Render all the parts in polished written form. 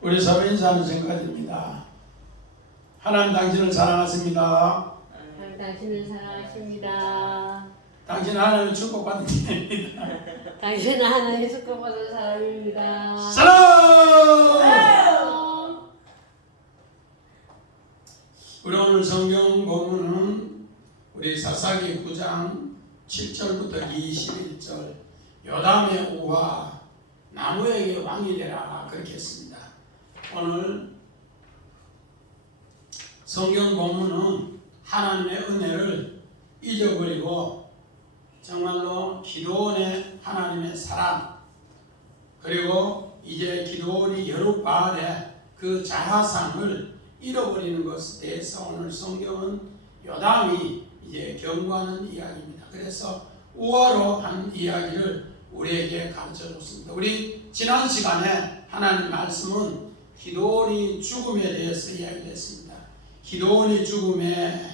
우리 서로 인사하는 시간입니다. 하나님 당신을 사랑하십니다. 당신을 사랑하십니다. 당신은 하나님의 축복받는 자입니다. 당신은 하나님의 축복받은 사람입니다. 사랑! 우리 오늘 성경 본문은 우리 사사기 9장 7절부터 21절 요담의 우와 나무에게 왕이 되라 그렇게 했습니다. 오늘 성경 본문은 하나님의 은혜를 잊어버리고 정말로 기드온의 하나님의 사랑, 그리고 이제 기드온이 여룻바알의 그 자화상을 잃어버리는 것에 대해서 오늘 성경은 요담이 이제 경고하는 이야기입니다. 그래서 우화로 한 이야기를 우리에게 가르쳐 줬습니다. 우리 지난 시간에 하나님 말씀은 기드온이 죽음에 대해서 이야기했습니다. 기드온이 죽음에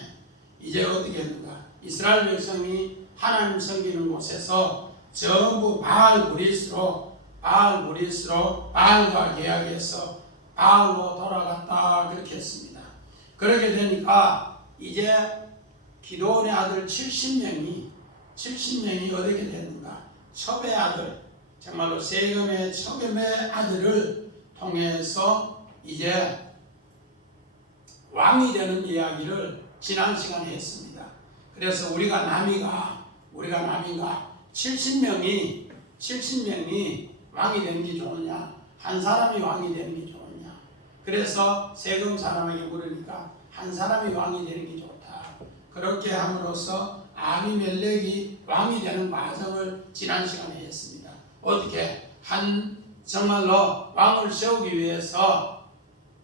이제 어떻게 했는가? 이스라엘 백성이 하나님 섬기는 곳에서 전부 바알브릿으로 바알과 계약해서 바알로 돌아갔다 그렇게 했습니다. 그렇게 되니까 이제 기드온의 아들 70명이 어떻게 됐는가? 첩의 아들, 정말로 세겜의 첩의 아들을 통해서 이제 왕이 되는 이야기를 지난 시간에 했습니다. 그래서 우리가 남이가 70명이 왕이 되는 게 좋으냐, 한 사람이 왕이 되는 게 좋으냐. 그래서 세금 사람에게 물으니까 한 사람이 왕이 되는 게 좋다. 그렇게 함으로써 아비멜렉이 왕이 되는 과정을 지난 시간에 했습니다. 어떻게 정말로 왕을 세우기 위해서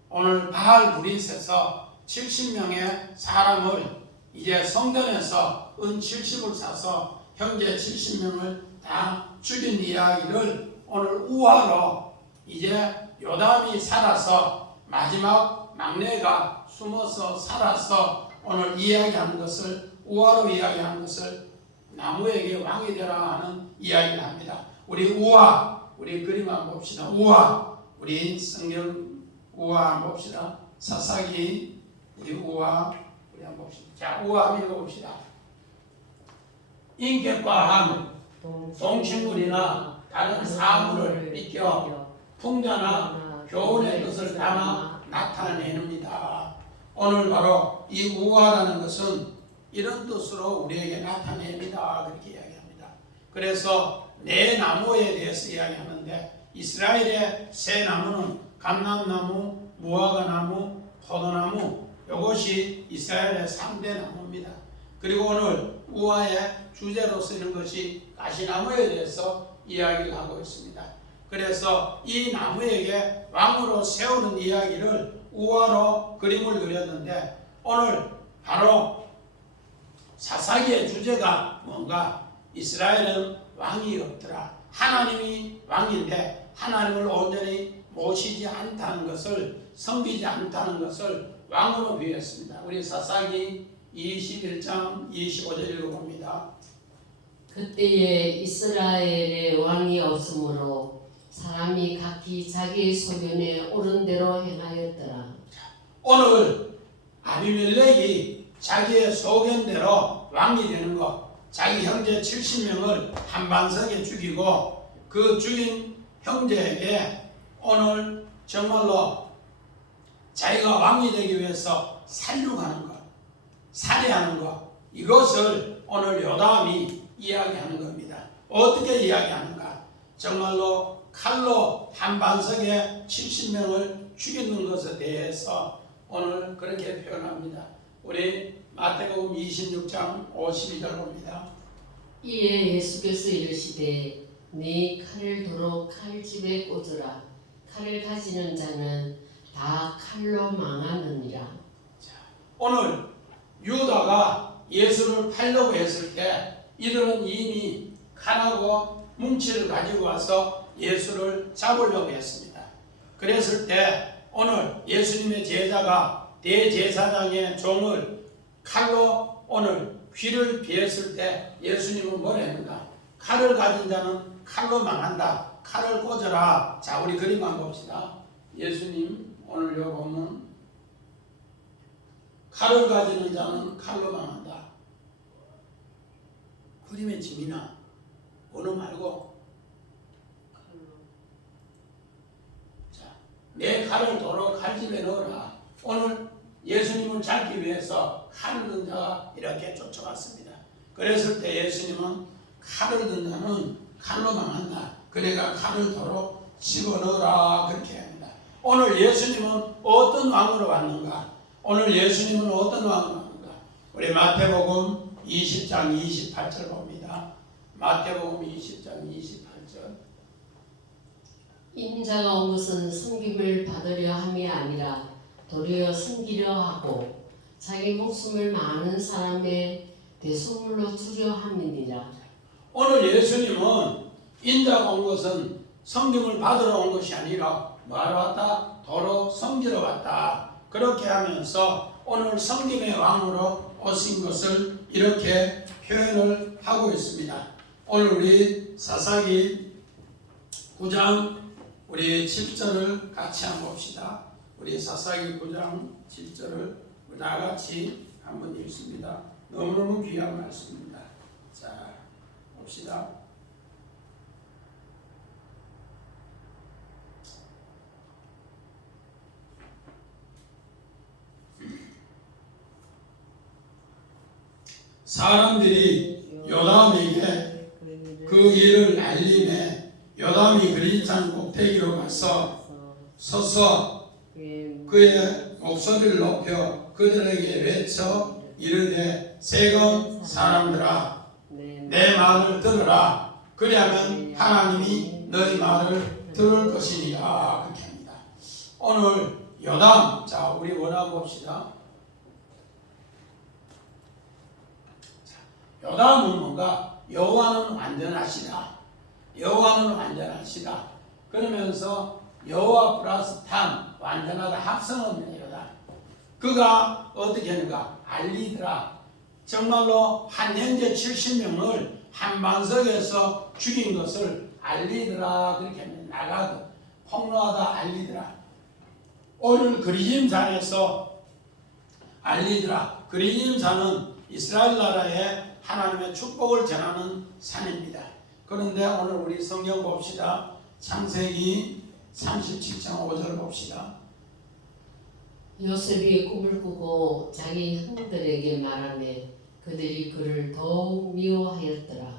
오늘 바알브릿에서 70명의 사람을 이제 성전에서 은 70을 사서 형제 70명을 다 죽인 이야기를 오늘 우화로 이제 요담이 살아서 마지막 막내가 숨어서 살아서 오늘 이야기하는 것을 우화로 이야기하는 것을 나무에게 왕이 되라 하는 이야기를 합니다. 우리 우화, 우리 그림 한번 봅시다. 우화, 우리 성경 우화 한번 봅시다. 사사기 우리 우화 우리 한번 봅시다. 자, 우화 한번 읽어봅시다. 인격과 함, 동식물이나 다른 사물을 비껴 풍자나 교훈의 뜻을 담아 나타내는니다. 오늘 바로 이 우화라는 것은 이런 뜻으로 우리에게 나타냅니다. 그렇게 이야기합니다. 그래서 네 나무에 대해서 이야기하는데 이스라엘의 세 나무는 감람나무, 무화과나무, 포도나무, 이것이 이스라엘의 3대 나무입니다. 그리고 오늘 우화의 주제로 쓰는 것이 가시나무에 대해서 이야기를 하고 있습니다. 그래서 이 나무에게 왕으로 세우는 이야기를 우화로 그림을 그렸는데 오늘 바로 사사기의 주제가 뭔가? 이스라엘은 왕이 없더라. 하나님이 왕인데 하나님을 온전히 모시지 않다는 것을, 섬기지 않다는 것을 왕으로 비유했습니다. 우리 사사기 21장 25절 읽어봅니다. 그때에 이스라엘의 왕이 없으므로 사람이 각기 자기 소견에 옳은 대로 행하였더라. 오늘 아비멜렉이 자기의 소견대로 왕이 되는 것, 자기 형제 70명을 한반석에 죽이고 그 죽인 형제에게 오늘 정말로 자기가 왕이 되기 위해서 살육하는 것, 살해하는 것, 이것을 오늘 요담이 이야기하는 겁니다. 어떻게 이야기하는가? 정말로 칼로 한반석에 70명을 죽이는 것에 대해서 오늘 그렇게 표현합니다. 우리 마태복음 26장 52절 봅니다. 이에 예수께서 이르시되 네 칼을 도로 칼집에 꽂으라. 칼을 가지는 자는 다 칼로 망하느니라. 자, 오늘 유다가 예수를 팔려고 했을 때 이들은 이미 칼하고 뭉치를 가지고 와서 예수를 잡으려고 했습니다. 그랬을 때 오늘 예수님의 제자가 대제사장의 종을 칼로 오늘 귀를 베었을 때 예수님은 뭘 했는가? 칼을 가진 자는 칼로 망한다. 칼을 꽂아라. 자, 우리 그림 한번 봅시다. 예수님 오늘 요 보면 칼을 가지는 자는 칼로 망한다. 그림의 짐이나 언어 말고 자, 내 칼을 도로 칼집에 넣어라. 오늘 예수님을 잡기 위해서 칼을 든 자가 이렇게 쫓아왔습니다. 그랬을 때 예수님은 칼을 든 자는 칼로 망한다. 그래가 칼을 도로 집어넣어라 그렇게 합니다. 오늘 예수님은 어떤 왕으로 왔는가? 오늘 예수님은 어떤 왕으로 왔는가? 우리 마태복음 20장 28절 봅니다. 마태복음 20장 28절. 인자가 온 것은 섬김을 받으려 함이 아니라 도리어 섬기려 하고 자기 목숨을 많은 사람의 대속물로 주려 함이니라. 오늘 예수님은 인자가 온 것은 섬김을 받으러 온 것이 아니라 뭐하러 왔다? 도로 섬기러 왔다. 그렇게 하면서 오늘 섬김의 왕으로 오신 것을 이렇게 표현을 하고 있습니다. 오늘 우리 사사기 9장 우리 7절을 같이 한번 봅시다. 우리 사사기 9장 7절을 나같이 한번 읽습니다. 너무너무 귀한 말씀입니다. 자, 봅시다. 사람들이 요담에게 그 일을 알림해 요담이 그린산 꼭대기로 가서 서서 그의 목소리를 높여 그들에게 외쳐 이르되 세겜 사람들아 내 말을 들으라. 그리하면 하나님이 너희 말을 들을 것이니라. 그렇게 합니다. 오늘 요담, 자 우리 원하고 봅시다. 요담은 뭔가 여호와는 완전하시다. 여호와는 완전하시다. 그러면서 여호와 플러스 탐 완전하다 합성어입니다. 요담. 그가 어떻게 하는가? 알리더라. 정말로 한 형제 70명을 한 반석에서 죽인 것을 알리더라. 그렇게 합니다. 나가도 폭로하다 알리더라. 오늘 그리짐산에서 알리더라. 그리짐산은 이스라엘 나라의 하나님의 축복을 전하는 산입니다. 그런데 오늘 우리 성경 봅시다. 창세기 37장 5절 봅시다. 요셉이 꿈을 꾸고 자기 형들에게 말하매 그들이 그를 더욱 미워하였더라.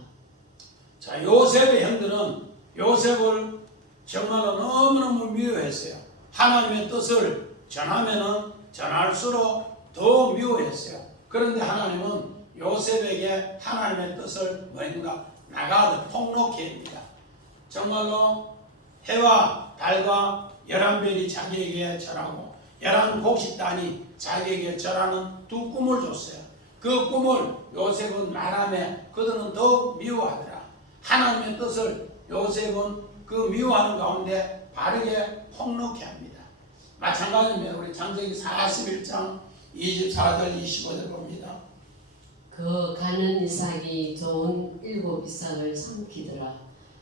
자, 요셉의 형들은 요셉을 정말로 너무너무 미워했어요. 하나님의 뜻을 전하면은 전할수록 더 미워했어요. 그런데 하나님은 요셉에게 하나님의 뜻을 뭔가 나가듯 폭로케 합니다. 정말로 해와 달과 11별이 자기에게 절하고 11곡식단이 자기에게 절하는 두 꿈을 줬어요. 그 꿈을 요셉은 말하며 그들은 더 미워하더라. 하나님의 뜻을 요셉은 그 미워하는 가운데 바르게 폭로케 합니다. 마찬가지입니다. 우리 창세기 41장 24절 25절 봅니다. 그 가는 이삭이 좋은 7 이삭을 삼키더라.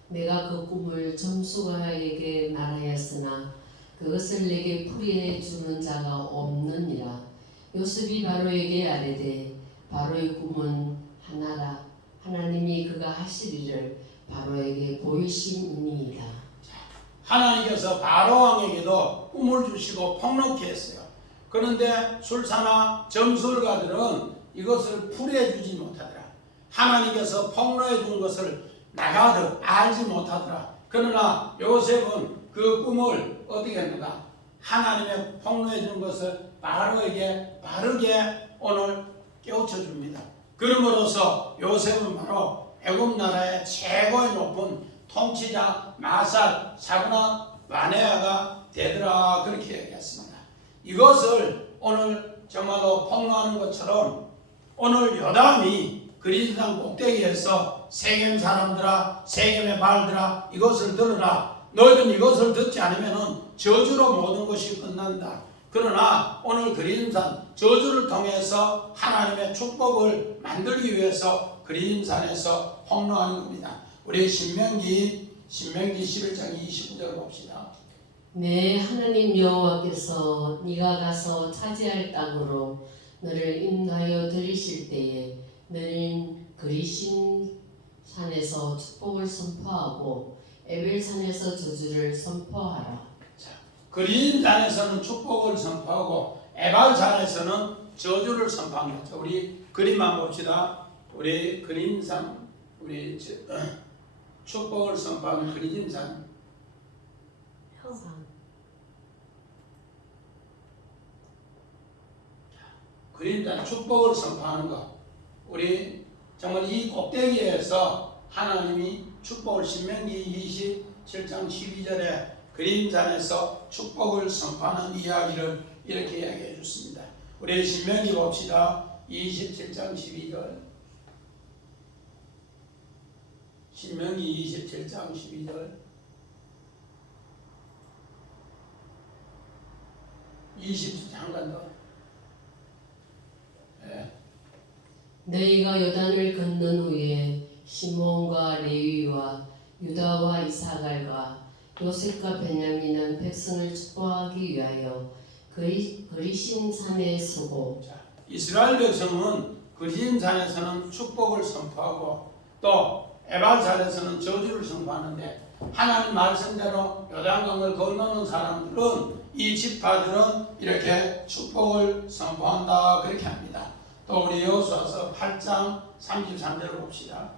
내가 그 꿈을 점수가에게 말하였으나 그것을 내게 풀이해 주는 자가 없느니라. 요셉이 바로에게 아뢰되 바로의 꿈은 하나라. 하나님이 그가 하시리를 바로에게 보이심이니이다. 하나님께서 바로 왕에게도 꿈을 주시고 폭로케 했어요. 그런데 술사나 점술가들은 이것을 풀이해 주지 못하더라. 하나님께서 폭로해 준 것을 나가듯 알지 못하더라. 그러나 요셉은 그 꿈을 어떻게 했는가? 하나님의 폭로해 준 것을 바로에게 바르게 오늘 깨우쳐 줍니다. 그러므로서 요셉은 바로 애굽 나라의 최고의 높은 통치자 마살 사브나 와네아가 되더라. 그렇게 얘기했습니다. 이것을 오늘 정말로 폭로하는 것처럼 오늘 요담이 그리스도산 꼭대기에서 세겜 사람들아 세겜의 말들아 이것을 들으라. 너희는 이것을 듣지 않으면 저주로 모든 것이 끝난다. 그러나 오늘 그리스도산 저주를 통해서 하나님의 축복을 만들기 위해서 그리스도산에서 폭로하는 겁니다. 우리 신명기 11장 29절 봅시다. 내 하나님 여호와께서 네가 가서 차지할 땅으로 너를 인도하여 들이실 때에 너는 그리신 산에서 축복을 선포하고 에벨산에서 저주를 선포하라. 그린 산에서는 축복을 선포하고 에발산에서는 저주를 선포한 거죠. 우리 그림만 봅시다. 우리 그린산, 우리 축복을 선포하는 그린산. 그린산 축복을 선포하는 거. 우리 정말 이 꼭대기에서 하나님이 축복을 신명기 27장 12절에 그림산에서 축복을 선포하는 이야기를 이렇게 이야기해 줬습니다. 우리 신명기 봅시다. 27장 12절. 신명기 27장 12절. 잠깐 더. 네. 너희가 요단을 건넌 후에 시몬과 레위와 유다와 이사갈과 요셉과 베냐민은 백성을 축복하기 위하여 그리신 산에 서고. 이스라엘 백성은 그리신 산에서는 축복을 선포하고 또 에발산에서는 저주를 선포하는데 하나님 말씀대로 요단강을 건너는 사람들은 이 지파들은 이렇게 축복을 선포한다 그렇게 합니다. 또 우리 여호수아서 8장 33절을 봅시다.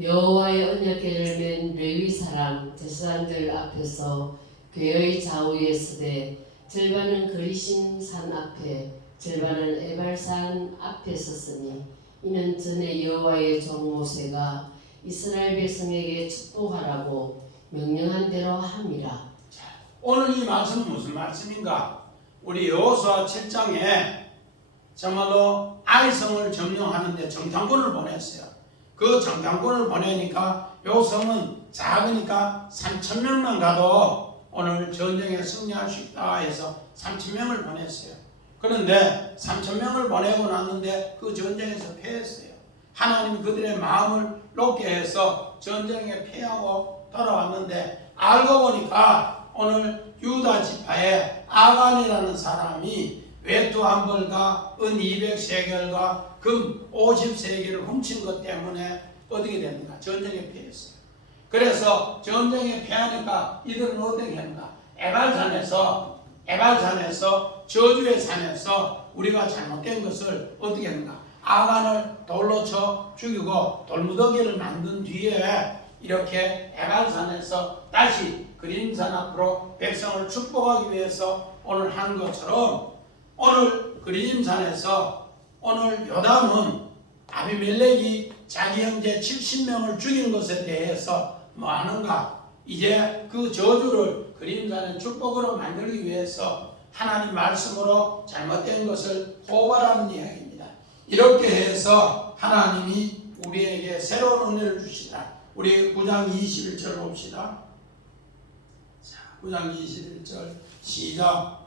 여호와의 언약궤를 맨 레위 사람 제사장들 앞에서 궤의 좌우에 서되 절반은 그리신 산 앞에 절반은 에발산 앞에 섰으니 이는 전에 여호와의 종 모세가 이스라엘 백성에게 축복하라고 명령한 대로 함이라. 오늘 이 말씀은 무슨 말씀인가? 우리 여호수아 7장에 정말로 아이성을 점령하는데 정탐꾼을 보냈어요. 그 정탐꾼을 보내니까 요 성은 작으니까 3,000명만 가도 오늘 전쟁에 승리할 수 있다 해서 3,000명을 보냈어요. 그런데 3,000명을 보내고 났는데 그 전쟁에서 패했어요. 하나님이 그들의 마음을 높게 해서 전쟁에 패하고 돌아왔는데 알고 보니까 오늘 유다 지파의 아간이라는 사람이 외투 한 벌과 은 200세겔과 금 50세겔을 훔친 것 때문에 어떻게 됩니까? 전쟁에 패했어요. 그래서 전쟁에 패하니까 이들은 어떻게 합니까? 에발산에서 저주의 산에서 우리가 잘못된 것을 어떻게 합니까? 아간을 돌로 쳐 죽이고 돌무더기를 만든 뒤에 이렇게 에발산에서 다시 그림산 앞으로 백성을 축복하기 위해서 오늘 한 것처럼 오늘 그림산에서 오늘 요담은 아비멜렉이 자기 형제 70명을 죽인 것에 대해서 뭐 하는가? 이제 그 저주를 그림산의 축복으로 만들기 위해서 하나님 말씀으로 잘못된 것을 고발하는 이야기입니다. 이렇게 해서 하나님이 우리에게 새로운 은혜를 주시라. 우리 9장 21절 봅시다. 자, 9장 21절 시작.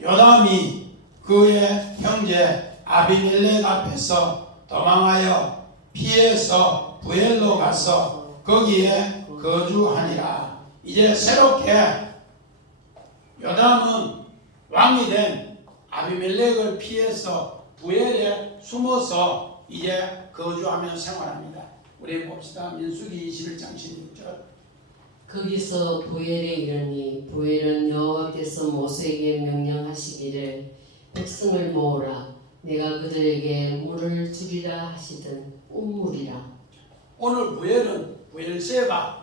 요담이 그의 형제 아비멜렉 앞에서 도망하여 피해서 부엘로 가서 거기에 거주하니라. 이제 새롭게 요담은 왕이 된 아비멜렉을 피해서 부엘에 숨어서 이제 거주하며 생활합니다. 우리 봅시다. 민수기 21장 16절. 거기서 부엘에 이르니 부엘은 여호와께서 모세에게 명령하시기를 백성을 모으라 내가 그들에게 물을 주리라 하시던 운물이라. 오늘 부엘은 부엘세바.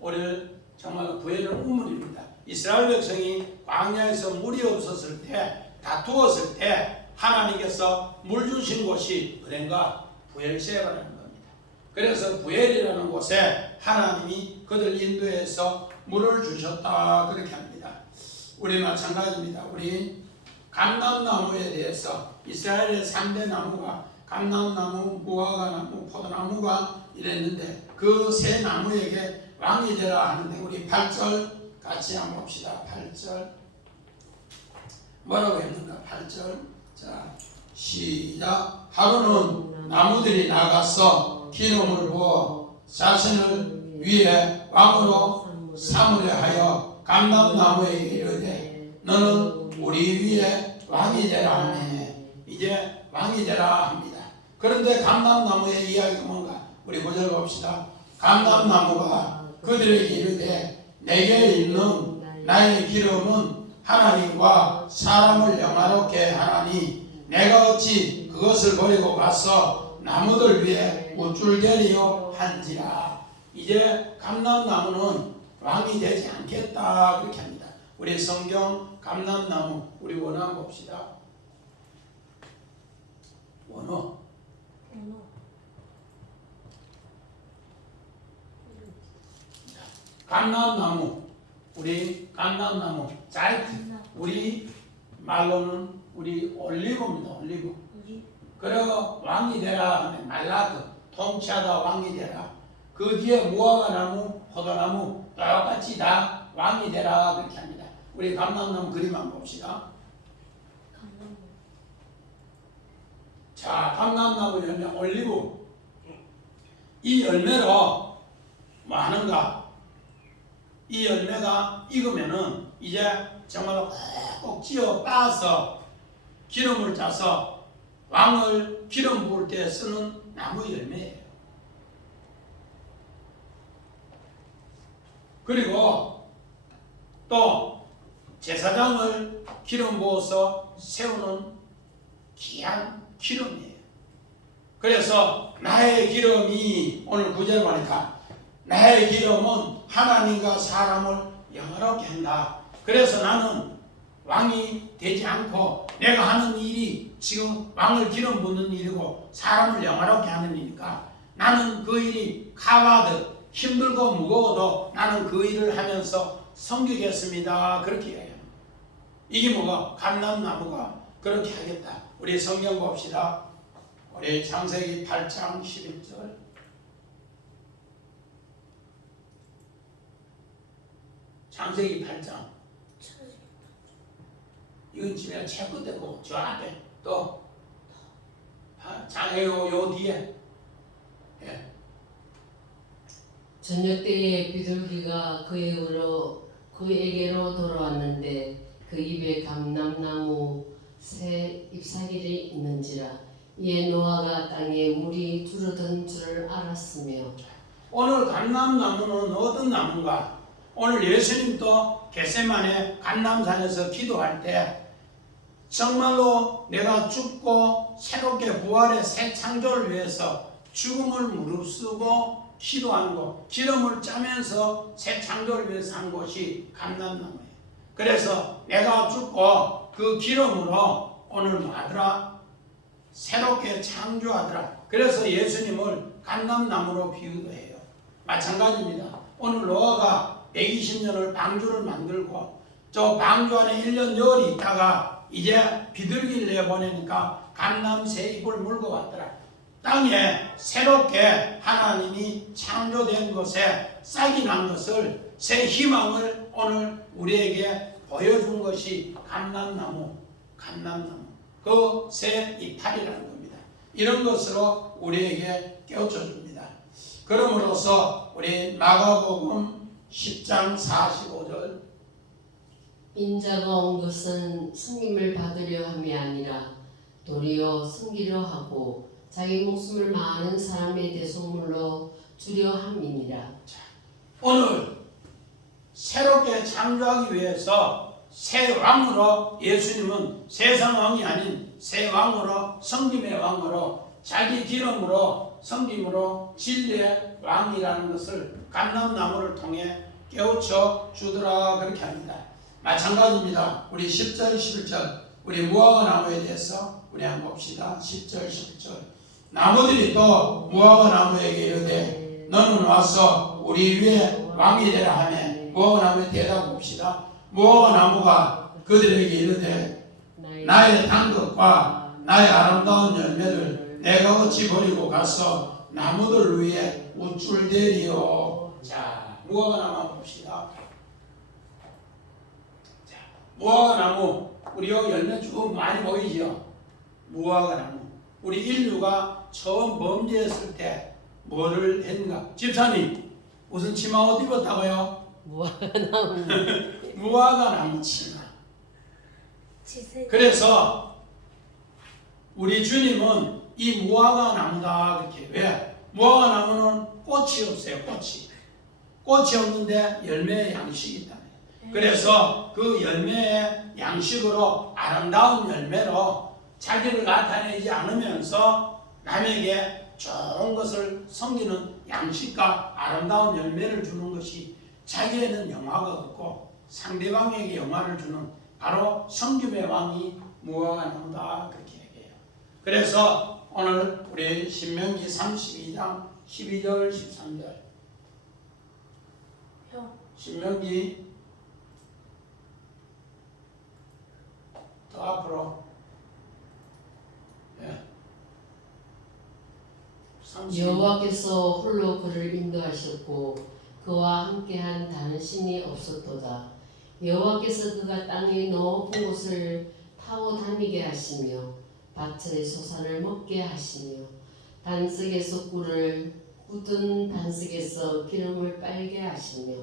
오늘 정말 부엘은 운물입니다. 이스라엘 백성이 광야에서 물이 없었을 때 다투었을 때 하나님께서 물 주신 곳이 어딘가? 부엘세바라는 겁니다. 그래서 부엘이라는 곳에 하나님이 그들 인도해서 물을 주셨다 그렇게 합니다. 우리 마찬가지입니다. 우리 감람나무에 대해서 이스라엘의 3대 나무가 감람나무, 무화과나무, 포도나무가 이랬는데 그 세 나무에게 왕이 되라 하는데 우리 8절 같이 한번 봅시다. 8절 뭐라고 했는가? 8절 자 시작. 하루는 나무들이 나가서 기름을 부어 자신을 위해 왕으로 삼으려 하여 감람나무에게 이르되 너는 우리 위에 왕이 되라 하네. 이제 왕이 되라 합니다. 그런데 감람나무의 이야기가 뭔가? 우리 9절 봅시다. 감람나무가 그들에게 이르되 내게 있는 나의 기름은 하나님과 사람을 영화롭게 하나니 내가 어찌 그것을 버리고 가서 나무들 위에 우쭐대리요 한지라. 이제 감람나무는 왕이 되지 않겠다 그렇게 합니다. 우리 성경 감람나무 우리 원어 봅시다. 원어 감람나무 우리 감람나무 자이트 우리 말로는 우리 올리브입니다. 올리브. 그리고 왕이 되라 하면 말라드 통치하다 왕이 되라. 그 뒤에 무화과 나무, 포도나무 똑같이 다 왕이 되라 그렇게 합니다. 우리 감람나무 그림 한번 봅시다. 자, 감람나무 열매 올리브. 이 열매로 뭐 하는가? 이 열매가 익으면은 이제 정말로 꼭 찧어 빻아서 기름을 짜서 왕을 기름 부을 때 쓰는 나무 열매예요. 그리고 또 제사장을 기름 부어서 세우는 귀한 기름이에요. 그래서 나의 기름이 오늘 9절 보니까 나의 기름은 하나님과 사람을 영화롭게 한다. 그래서 나는 왕이 되지 않고 내가 하는 일이 지금 왕을 기름 붓는 일이고 사람을 영화롭게 하는 일이니까 나는 그 일이 카바드 힘들고 무거워도 나는 그 일을 하면서 섬기겠습니다. 그렇게 이야기합니다. 이게 뭐가? 감람나무가 그렇게 하겠다. 우리 성경 봅시다. 우리 창세기 8장 11절. 창세기 8장. 이건 집에 체크되고 저 앞에 또 장애요 요 뒤에. 예. 저녁 때에 비둘기가 그에게로 돌아왔는데 그 입에 감람나무 새 잎사귀를 있는지라 이에 노아가 땅에 물이 줄어든 줄을 알았으며. 오늘 감람나무는 어떤 나무인가? 오늘 예수님도 겟세마네 감람산에서 기도할 때 정말로 내가 죽고 새롭게 부활의 새 창조를 위해서 죽음을 무릅쓰고 기도하는 것, 기름을 짜면서 새 창조를 위해서 한 것이 감람나무예요. 그래서 내가 죽고 그 기름으로 오늘 뭐 하더라? 새롭게 창조하더라. 그래서 예수님을 감람나무로 비유도 해요. 마찬가지입니다. 오늘 노아가 120년을 방주를 만들고 저 방주 안에 1년 열이 있다가 이제 비둘기를 내보내니까 감람새 잎을 물고 왔더라. 땅에 새롭게 하나님이 창조된 것에 싹이 난 것을 새 희망을 오늘 우리에게 보여준 것이 감람나무 그 새 이파리라는 겁니다. 이런 것으로 우리에게 깨우쳐 줍니다. 그러므로서 우리 마가복음 10장 45절 인자가 온 것은 승림을 받으려 함이 아니라 도리어 섬기려 하고 자기 목숨을 많은 사람의 대속물로 주려 함이니라. 오늘 새롭게 창조하기 위해서 새 왕으로 예수님은 세상 왕이 아닌 새 왕으로 성김의 왕으로 자기 기름으로 성김으로 진리의 왕이라는 것을 감람나무를 통해 깨우쳐 주더라 그렇게 합니다. 마찬가지입니다. 우리 10절 11절 우리 무화과 나무에 대해서 우리 한번 봅시다. 10절 11절 나무들이 또 무화과 나무에게 이르되 너는 와서 우리 위에 왕이 되라 하매 무화과 나무에 대답 봅시다. 무화과 나무가 그들에게 이르되 나의 단 것과 나의 아름다운 열매를 내가 어찌 버리고 가서 나무들 위에 우쭐대리요. 자, 무화과 나무 한번 봅시다. 자, 무화과 나무 우리 여기 열매 쭉 많이 보이죠? 무화과 나무. 우리 인류가 처음 범죄했을 때 뭐를 했는가? 집사님 무슨 치마 옷 입었다고요? 무화과 나무. 무화과 나무 치마. 그래서 우리 주님은 이 무화과 나무다 그렇게. 왜? 무화과 나무는 꽃이 없어요. 꽃이 없는데 열매의 양식이 있다. 그래서 그 열매의 양식으로 아름다운 열매로 자기를 나타내지 않으면서 남에게 좋은 것을 섬기는 양식과 아름다운 열매를 주는 것이 자기에는 영화가 없고 상대방에게 영화를 주는 바로 섬김의 왕이 무화과 나무다 그렇게 얘기해요. 그래서 오늘 우리 신명기 32장 12절 13절 신명기 더 앞으로 여호와께서 홀로 그를 인도하셨고 그와 함께한 다른 신이 없었도다. 여호와께서 그가 땅의 높은 곳을 타고 다니게 하시며 밭의 소산을 먹게 하시며 단석에서 꿀을 굳은 단석에서 기름을 빨게 하시며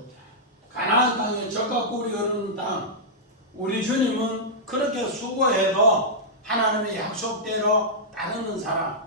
가나안 땅에 젖과 꿀이 흐르는 땅. 우리 주님은 그렇게 수고해도 하나님의 약속대로 따르는 사람,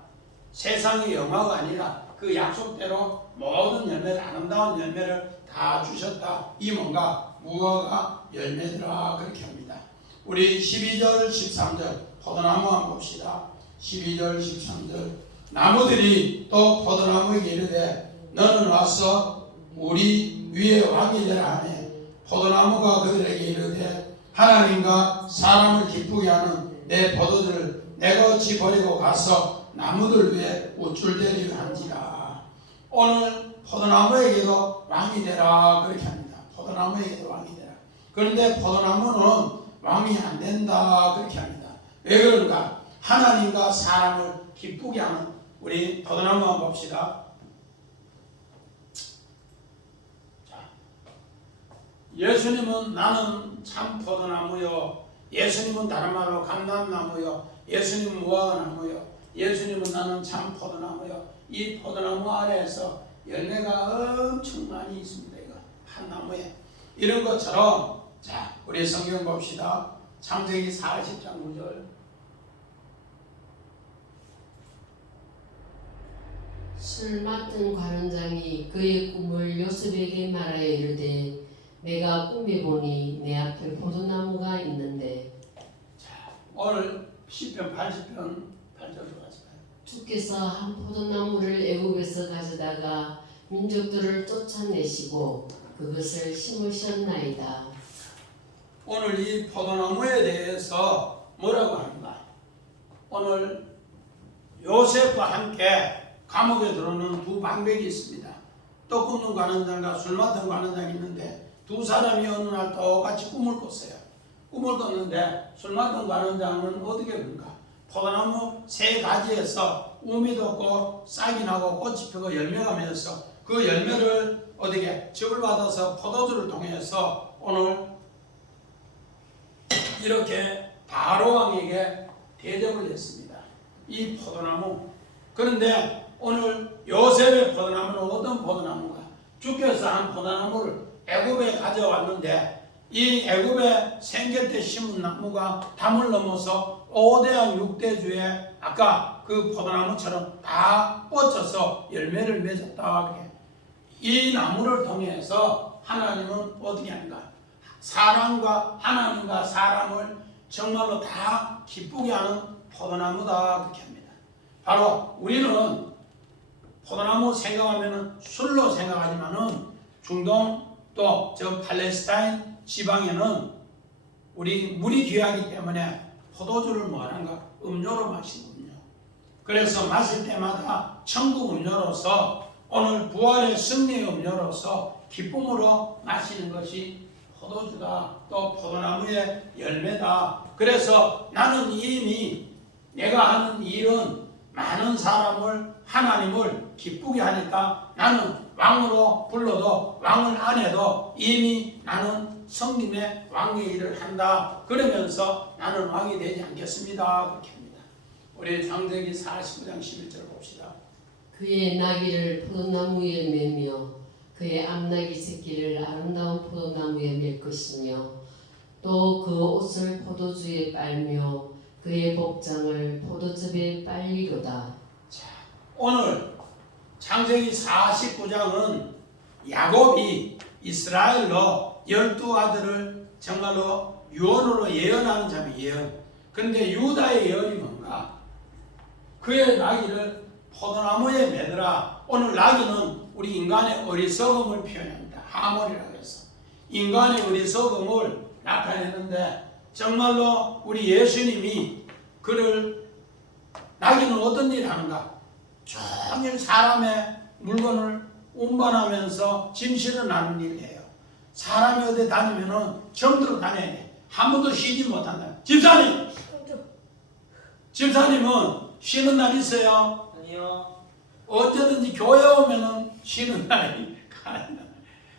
세상의 영화가 아니라 그 약속대로 모든 열매를, 아름다운 열매를 다 주셨다. 이 뭔가 무화과 열매더라 그렇게 합니다. 우리 12절 13절 포도나무 한번 봅시다. 12절 13절 나무들이 또 포도나무에게 이르되 너는 와서 우리 위에 왕이 되라 하매 포도나무가 그들에게 이르되 하나님과 사람을 기쁘게 하는 내 포도들을 내가 어찌 버리고 가서 나무들 위에 우쭐대리를 한지라. 오늘 포도나무에게도 왕이 되라 그렇게 합니다. 포도나무에게도 왕이 되라. 그런데 포도나무는 왕이 안 된다 그렇게 합니다. 왜 그런가? 하나님과 사람을 기쁘게 하는 우리 포도나무 한번 봅시다. 자, 예수님은 나는 참 포도나무요. 예수님은 다른 말로 감람나무요. 예수님은 무화과나무요. 예수님은 나는 참 포도나무요. 이 포도나무 아래에서 열매가 엄청 많이 있습니다. 이거 한 나무에. 이런 것처럼 자, 우리 성경 봅시다. 창세기 40장 9절 술 맡은 관원장이 그의 꿈을 요셉에게 말하여 이르되 내가 꿈에 보니 내 앞에 포도나무가 있는데. 자, 오늘 시편 80편 8절로 가세요. 주께서 한 포도나무를 애굽에서 가져다가 민족들을 쫓아내시고 그것을 심으셨나이다. 오늘 이 포도나무에 대해서 뭐라고 하는가? 오늘 요셉과 함께 감옥에 들어오는 두 방백이 있습니다. 떡 굽는 관원장과 술 맡은 관원장이 있는데 두 사람이 어느 날 똑같이 꿈을 꿨어요. 꿈을 꿨는데 술 맡은 관원장은 어떻게 그런가? 포도나무 세 가지에서 우미 돋고 싹이 나고 꽃이 피고 열매가 맺어서 그 열매를 어떻게 즙을 받아서 포도주를 통해서 오늘 이렇게 바로 왕에게 대접을 했습니다. 이 포도나무. 그런데 오늘 요셉의 포도나무는 어떤 포도나무가? 주께서 한 포도나무를 애굽에 가져왔는데 이 애굽에 생길 때 심은 나무가 담을 넘어서 5대양 6대주에 아까 그 포도나무처럼 다 뻗쳐서 열매를 맺었다. 이 나무를 통해서 하나님은 어떻게 하는가? 사람과 하나님과 사람을 정말로 다 기쁘게 하는 포도나무다 그렇게 합니다. 바로 우리는 포도나무 생각하면 술로 생각하지만은 중동 또 저 팔레스타인 지방에는 우리 물이 귀하기 때문에 포도주를 뭐하는가? 음료로 마시거든요. 그래서 마실 때마다 천국 음료로서 오늘 부활의 승리의 음료로서 기쁨으로 마시는 것이 포도주다. 또 포도나무의 열매다. 그래서 나는 이미 내가 하는 일은 많은 사람을 하나님을 기쁘게 하니까 나는 왕으로 불러도 왕을 안 해도 이미 나는 성님의 왕의 일을 한다. 그러면서 나는 왕이 되지 않겠습니다. 그렇게 합니다. 우리 창세기 49장 11절 봅시다. 그의 나귀를 포도나무 열매며 그의 암나기 새끼를 아름다운 포도나무에 맬 것이며 또 그 옷을 포도주에 빨며 그의 복장을 포도즙에 빨리로다. 오늘 창세기 49장은 야곱이 이스라엘로 12아들을 정말로 유언으로 예언하는 자면 예언. 근데 유다의 예언이 뭔가? 그의 나귀를 포도나무에 매더라. 오늘 나귀는 우리 인간의 어리석음을 표현합니다. 하몰이라고 해서 인간의 어리석음을 나타내는데 정말로 우리 예수님이 그를 나귀는 어떤 일을 하는가? 종일 사람의 물건을 운반하면서 짐 실어나는 일을 해요. 사람이 어디 다니면은 정들어 다녀야 돼. 한 번도 쉬지 못한다. 집사님은 쉬는 날 있어요? 아니요. 언제든지 교회 오면은 쉬는 날이 가는 날.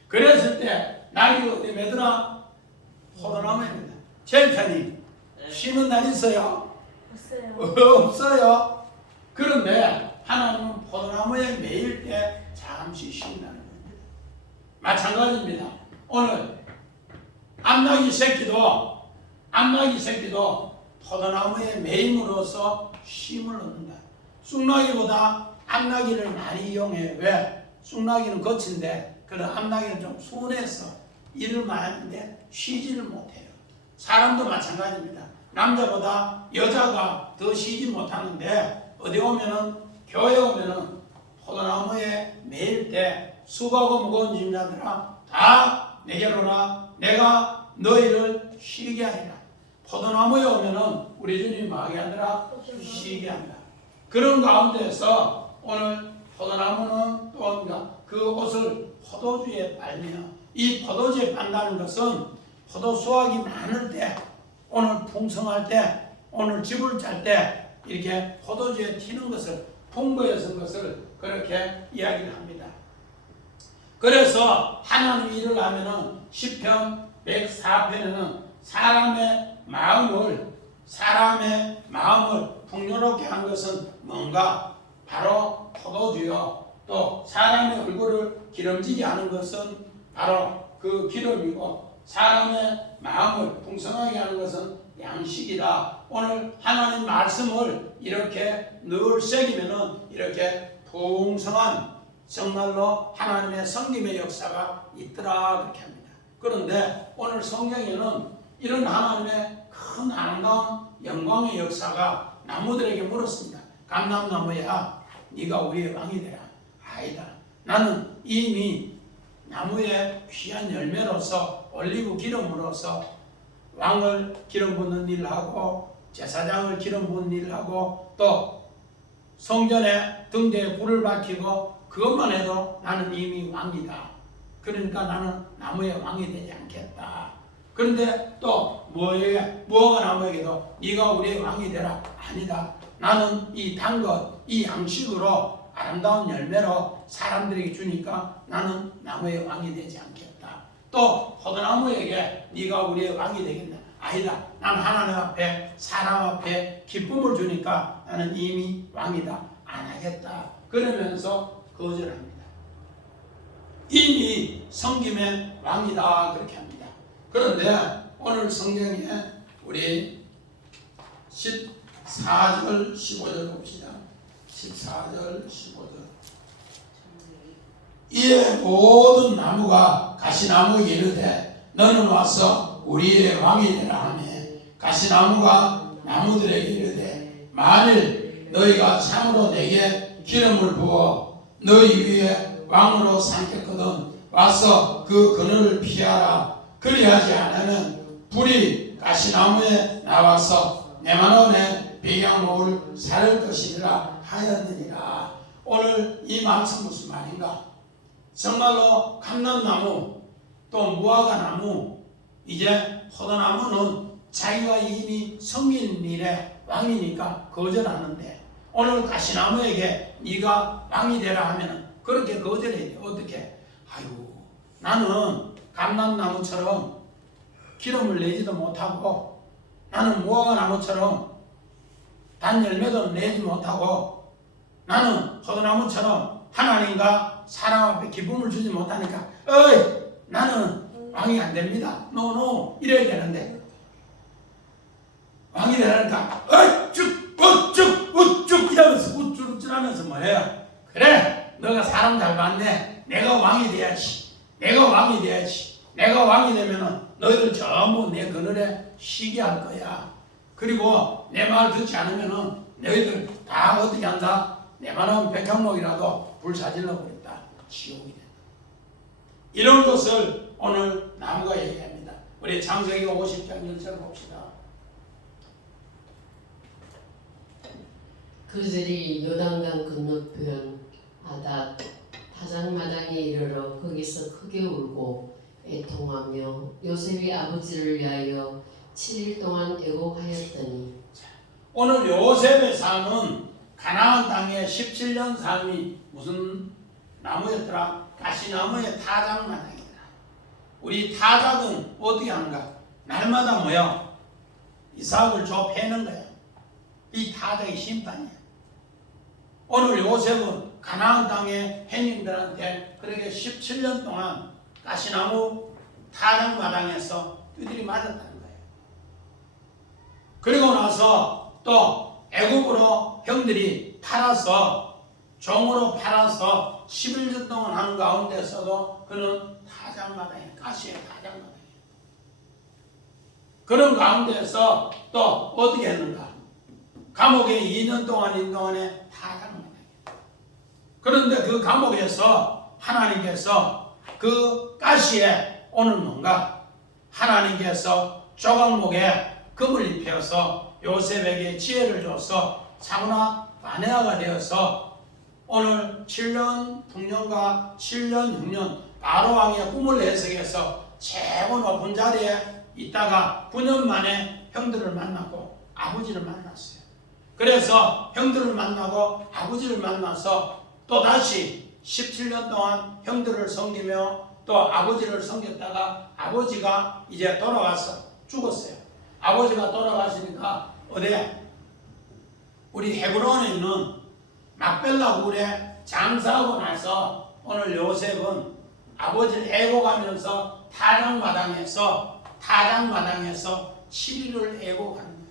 그랬을 때 나귀가 어디 매더라? 포도나무에 매다. 제일편이 네. 쉬는 날 있어요? 없어요. 없어요. 그런데 하나님은 포도나무에 매일 때 잠시 쉰다는 겁니다. 마찬가지입니다. 오늘 암나귀 새끼도 포도나무에 매임으로써 쉼을 얻는다. 쑥나귀보다 암나귀를 많이 이용해. 왜? 쑥나귀는 거친데 그런 암나귀는 좀 순해서 일을 많이 하는데 쉬지를 못해요. 사람도 마찬가지입니다. 남자보다 여자가 더 쉬지 못하는데 어디 오면은 교회 오면은 포도나무에 매일 때 수고하고 무거운 짐자들아 다 내게로라. 내가 너희를 쉬게 하리라. 포도나무에 오면은 우리 주님이 뭐하게 하더라? 쉬게 한다. 그런 가운데서 오늘 포도나무는 또 그 옷을 포도주에 빨며 이 포도주에 빤다는 것은 포도 수확이 많을 때 오늘 풍성할 때 오늘 집을 짤 때 이렇게 포도주에 튀는 것을 풍부해서 것을 그렇게 이야기를 합니다. 그래서 하나님 일을 하면은 시편 104편에는 사람의 마음을 풍요롭게 한 것은 뭔가? 바로 포도주요. 또 사람의 얼굴을 기름지게 하는 것은 바로 그 기름이고 사람의 마음을 풍성하게 하는 것은 양식이다. 오늘 하나님 말씀을 이렇게 늘 새기면은 이렇게 풍성한 정말로 하나님의 섬김의 역사가 있더라 그렇게 합니다. 그런데 오늘 성경에는 이런 하나님의 큰 아름다운 영광의 역사가 나무들에게 물었습니다. 감람나무야, 네가 우리의 왕이 되라. 아니다. 나는 이미 나무의 귀한 열매로서 올리브 기름으로서 왕을 기름 붓는 일을 하고 제사장을 기름 붓는 일을 하고 또 성전에 등대에 불을 밝히고 그것만 해도 나는 이미 왕이다. 그러니까 나는 나무의 왕이 되지 않겠다. 그런데 또 무화과 나무에게도 네가 우리의 왕이 되라. 아니다. 나는 이 단 것, 이 양식으로 아름다운 열매로 사람들에게 주니까 나는 나무의 왕이 되지 않겠다. 또 포도나무에게 네가 우리의 왕이 되겠나? 아니다. 나는 하나님 앞에 사람 앞에 기쁨을 주니까 나는 이미 왕이다. 안 하겠다. 그러면서 거절합니다. 이미 섬김의 왕이다 그렇게 합니다. 그런데 오늘 성경에 우리 14절 15절 봅시다. 14절 15절 이에 모든 나무가 가시나무에게 이르되 너는 와서 우리의 왕이 되라 하며 가시나무가 나무들에게 이르되 만일 너희가 참으로 내게 기름을 부어 너희 위에 왕으로 삼겠거든 와서 그 그늘을 피하라. 그리하지 않으면 불이 가시나무에 나와서 내 마음에 배경목을 사를 것이라 하였느니라. 오늘 이 말씀 무슨 말인가? 정말로 감람나무 또 무화과나무 이제 포도나무는 자기가 이미 섬긴 일에 왕이니까 거절하는데 오늘 가시나무에게 네가 왕이 되라 하면 그렇게 거절해야 돼. 어떻게? 아이고 나는 감람나무처럼 기름을 내지도 못하고 나는 무화과나무처럼 단 열매도 내지 못하고 나는 포도나무처럼 하나님과 사람 앞에 기쁨을 주지 못하니까 어이 나는 왕이 안 됩니다. 노노 이래야 되는데 왕이 되라니까 어이 쭉 우쭉 우쭉 이러면서 우쭐우쭐하면서 뭐해요? 그래 너가 사람 잘 봤네. 내가 왕이 돼야지. 내가 왕이 돼야지. 내가 왕이 되면은 너희들 전부 내 그늘에 쉬게 할 거야. 그리고 내 말 듣지 않으면은 너희들 다 어떻게 한다? 내 말하면 백향목이라도 불사질러 버렸다. 지옥이 된다. 이런 것을 오늘 나무가 얘기합니다. 우리 창세기 50장 1절 봅시다. 그들이 요단강 건너편 아닷 타작마당에 이르러 거기서 크게 울고 애통하며 요셉이 아버지를 위하여 7일 동안 애곡하였더니 오늘 요셉의 삶은 가나안 땅에 17년 삶이 무슨 나무였더라? 가시나무의 타작마당이다. 우리 타작은 어떻게 하는가? 날마다 뭐야? 이삭을 줘 패는 거야. 이 타작의 심판이야. 오늘 요셉은 가나안 땅의 해님들한테 그렇게 17년 동안 가시나무 타작마당에서 뼈들이 맞았다는 거예요. 그리고 나서 또 애국으로 형들이 팔아서 종으로 팔아서 11년 동안 하는 가운데서도 그는 타작마당에 가시의 타작마당에 그런 가운데서 또 어떻게 했는가? 감옥에 2년 동안 있는 동안에 타작마당에 그런데 그 감옥에서 하나님께서 그 가시에 오늘 뭔가 하나님께서 조각목에 금을 입혀서 요셉에게 지혜를 줘서 사구나 바네아가 되어서 오늘 7년 풍년과 7년 6년 바로왕의 꿈을 해석해서 최고 높은 자리에 있다가 9년 만에 형들을 만났고 아버지를 만났어요. 그래서 형들을 만나고 아버지를 만나서 또다시 17년 동안 형들을 섬기며 또 아버지를 섬겼다가 아버지가 이제 돌아가서 죽었어요. 아버지가 돌아가시니까 어디에? 우리 헤브론에 있는 막벨라 굴에 장사하고 나서 오늘 요셉은 아버지를 애곡하면서 타작마당에서 7일을 애곡하는 거예요.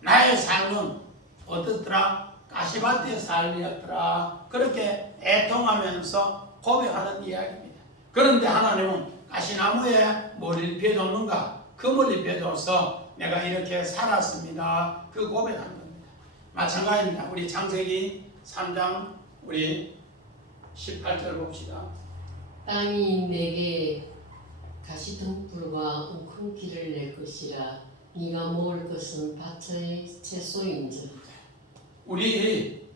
나의 삶은 어떻더라? 가시밭의 삶이었더라. 그렇게 애통하면서 고백하는 이야기입니다. 그런데 하나님은 가시나무에 뭘 입혀줬는가? 금을 입혀줘서 내가 이렇게 살았습니다. 그 고백하는 겁니다. 마찬가지입니다. 우리 창세기 3장 우리 18절 봅시다. 땅이 내게 가시덤불과 웅큼기를 낼 것이라 네가 먹을 것은 밭의 채소인즉 우리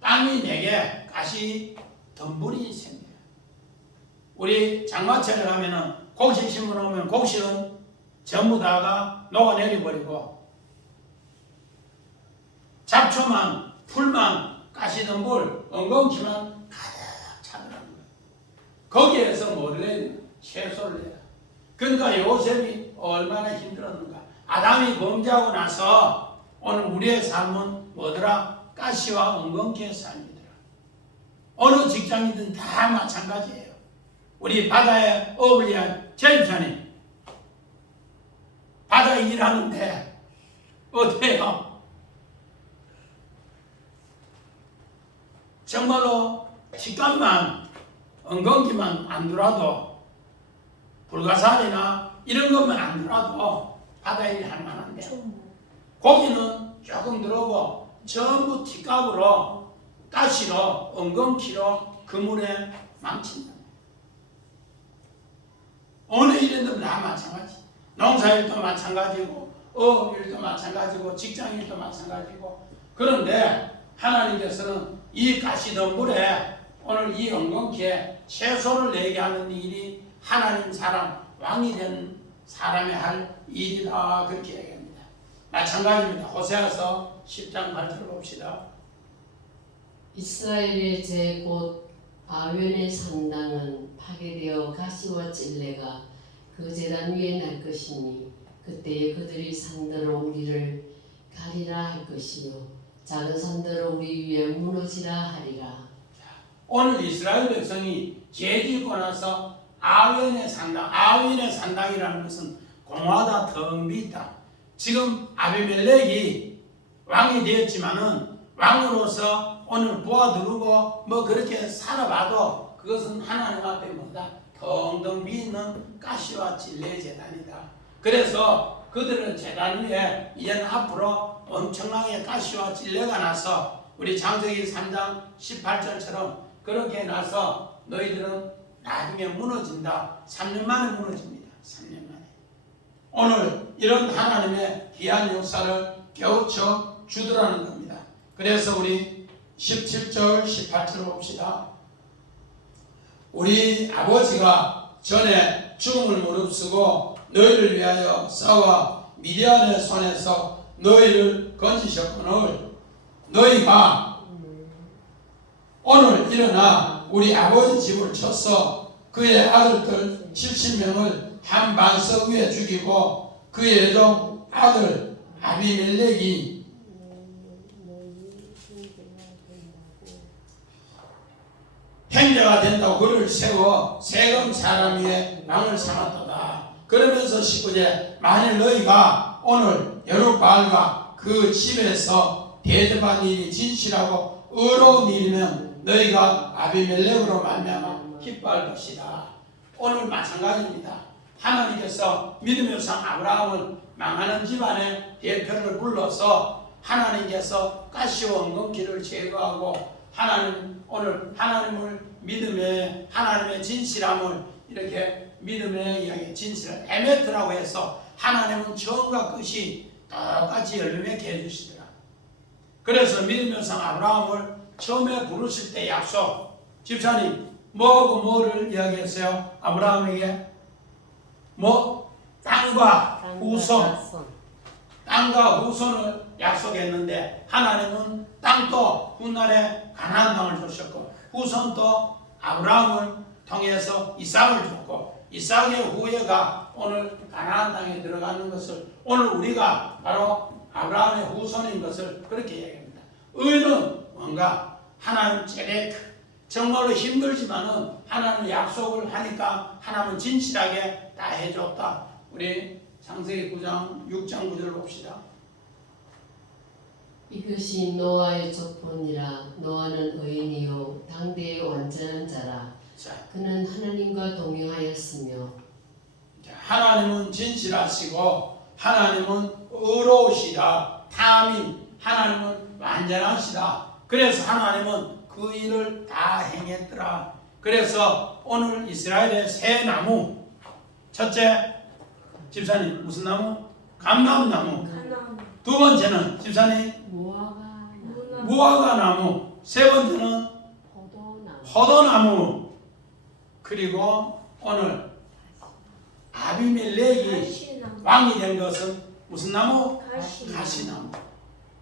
땅이 내게 가시덤불이 생겨요. 우리 장마철에 가면은 곡식 심어놓으면 곡식은 전부 다가 녹아내려버리고 잡초만 풀만 가시덤불 엉겅퀴만 가득 차더라는 거예요. 거기에서 뭐를 해야 되나? 채소를 해야. 그러니까 요셉이 얼마나 힘들었는가. 아담이 범죄하고 나서 오늘 우리의 삶은 뭐더라? 가시와 엉겅퀴의 삶이더라. 어느 직장이든 다 마찬가지예요. 우리 바다에 어울리한 제임사님 바다에 일하는데 어때요? 정말로 식감만 엉겅퀴만 안 들어도 불가사리나 이런 것만 안 들어도 바다에 일할 만한데 고기는 조금 들어오고 전부 뒷값으로 가시로 엉겅퀴로 그물에 망친다. 어느 일이든 다 마찬가지. 농사일도 마찬가지고 어업일도 마찬가지고 직장일도 마찬가지고 그런데 하나님께서는 이 가시덤불에 오늘 이 엉겅퀴에 채소를 내게 하는 일이 하나님 사람 왕이 된 사람이 할 일이다 그렇게 얘기합니다. 마찬가지입니다. 호세아서 10장 8절 봅시다. 이스라엘의 제 곧 아웬의 산당은 파괴되어 가시와 찔레가 그 제단 위에 날 것이니 그때에 그들이 산더러 우리를 가리라 할 것이요 작은 산더러 우리 위에 무너지라 하리라. 오늘 이스라엘 백성이 죄 짓고 나서 아윈의 산당이라는 것은 공허하다, 텅 비있다. 지금 아비멜렉이 왕이 되었지만은 왕으로서 오늘 부하두르고 뭐 그렇게 살아봐도 그것은 하나님 앞에 뭐다? 텅텅 비있는 가시와 진리의 제단이다. 그래서 그들은 제단 위에 이제는 앞으로 엄청나게 가시와 진리가 나서 우리 창세기 3장 18절처럼 그렇게 나서 너희들은 나중에 무너진다. 3년 만에 무너집니다. 3년 만에. 오늘 이런 하나님의 귀한 역사를 깨우쳐 주더라는 겁니다. 그래서 우리 17절 18절을 봅시다. 우리 아버지가 전에 죽음을 무릅쓰고 너희를 위하여 싸워 미디안의 손에서 너희를 건지셨거늘 너희가 오늘 일어나 우리 아버지 집을 쳐서 그의 아들들 70명을 한 반석 위에 죽이고 그의 애종 아들 아비멜렉이 행자가 된다고 그를 세워 세금 사람 위에 왕을 삼았도다. 그러면서 19절 만일 너희가 오늘 여룻바알과 그 집에서 대접한 일이 진실하고 의로운 일이면 너희가 아비멜렉으로 말미암아 기뻐할 것이다. 오늘 마찬가지입니다. 하나님께서 믿음의 상 아브라함을 망하는 집안의 대표를 불러서 하나님께서 가시와 엉겅퀴를 제거하고 오늘 하나님을 믿음의 하나님의 진실함을 이렇게 믿음의 이야기 진실을 에메트라고 해서 하나님은 처음과 끝이 똑같이 열매맺게 해주시더라. 그래서 믿음의 상 아브라함을 처음에 부르실 때 약속 집사님 뭐하고 뭐를 이야기했어요? 아브라함에게 뭐 땅과 후손을 약속했는데 하나님은 땅도 훗날에 가나안 땅을 주셨고 후손도 아브라함을 통해서 이삭을 줬고 이삭의 후예가 오늘 가나안 땅에 들어가는 것을 오늘 우리가 바로 아브라함의 후손인 것을 그렇게 얘기합니다. 의는 뭔가 하나님 제레크 정말로 힘들지만은 하나님 약속을 하니까 하나님은 진실하게 다 해줬다. 우리 창세기 9장 6장 9절을 봅시다. 이것이 노아의 족본이라. 노아는 의인이요 당대의 완전한 자라. 그는 하나님과 동행하였으며. 하나님은 진실하시고 하나님은 의로우시다. 타민 하나님은 완전하시다. 그래서 하나님은 그 일을 다 행했더라. 그래서 오늘 이스라엘의 새 나무 첫째 집사님 무슨 나무? 감람나무. 두 번째는 집사님 무화과 나무. 세 번째는 포도나무. 그리고 오늘 아비멜렉이 왕이 된 것은 무슨 나무? 가시나무.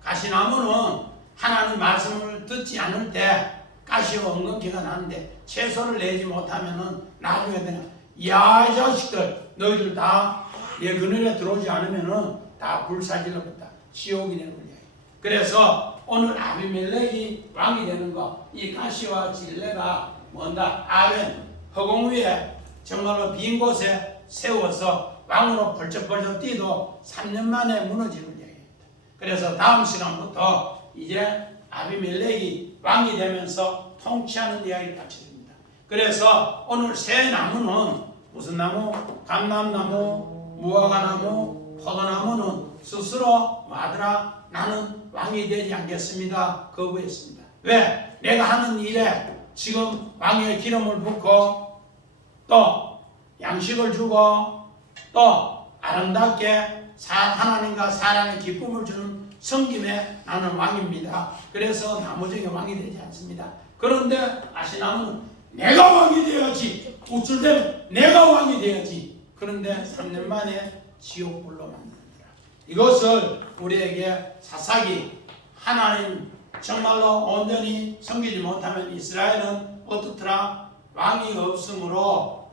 가시나무는 하나님 말씀을 듣지 않을 때 가시와 엉겅퀴가 나는데 채소를 내지 못하면은 나중에 되는 야 이 자식들 너희들 다 내 그늘에 들어오지 않으면은 다 불사질러겠다. 지옥이 되는 거야. 그래서 오늘 아비멜렉이 왕이 되는 거 이 가시와 진레가 뭔가 아벤 허공 위에 정말로 빈 곳에 세워서 왕으로 벌쩍벌쩍 뛰도 3년 만에 무너지는 얘기입니다. 그래서 다음 시간부터 이제 아비멜렉이 왕이 되면서 통치하는 이야기를 같이 드립니다. 그래서 오늘 새 나무는 무슨 나무? 감람나무, 무화과나무, 포도나무는 스스로 마더라 나는 왕이 되지 않겠습니다. 거부했습니다. 왜? 내가 하는 일에 지금 왕의 기름을 붓고 또 양식을 주고 또 아름답게 하나님과 사람의 기쁨을 주는 섬김에 나는 왕입니다. 그래서 나무 중에 왕이 되지 않습니다. 그런데 아시나무는 내가 왕이 되어야지. 우쭐대면 내가 왕이 되어야지. 그런데 3년 만에 지옥불로 만듭니다. 이것을 우리에게 사사기 하나님 정말로 온전히 섬기지 못하면 이스라엘은 어떻더라? 왕이 없으므로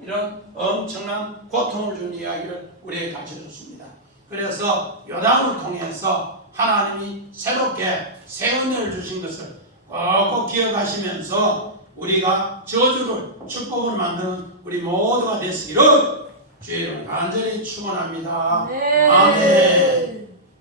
이런 엄청난 고통을 준 이야기를 우리에게 가르쳐줬습니다. 그래서 요단을 통해서 하나님이 새롭게 새 은혜를 주신 것을 꼭 기억하시면서 우리가 저주를 축복으로 만드는 우리 모두가 되시기를 주의 이름으로 간절히 축원합니다. 네. 아멘.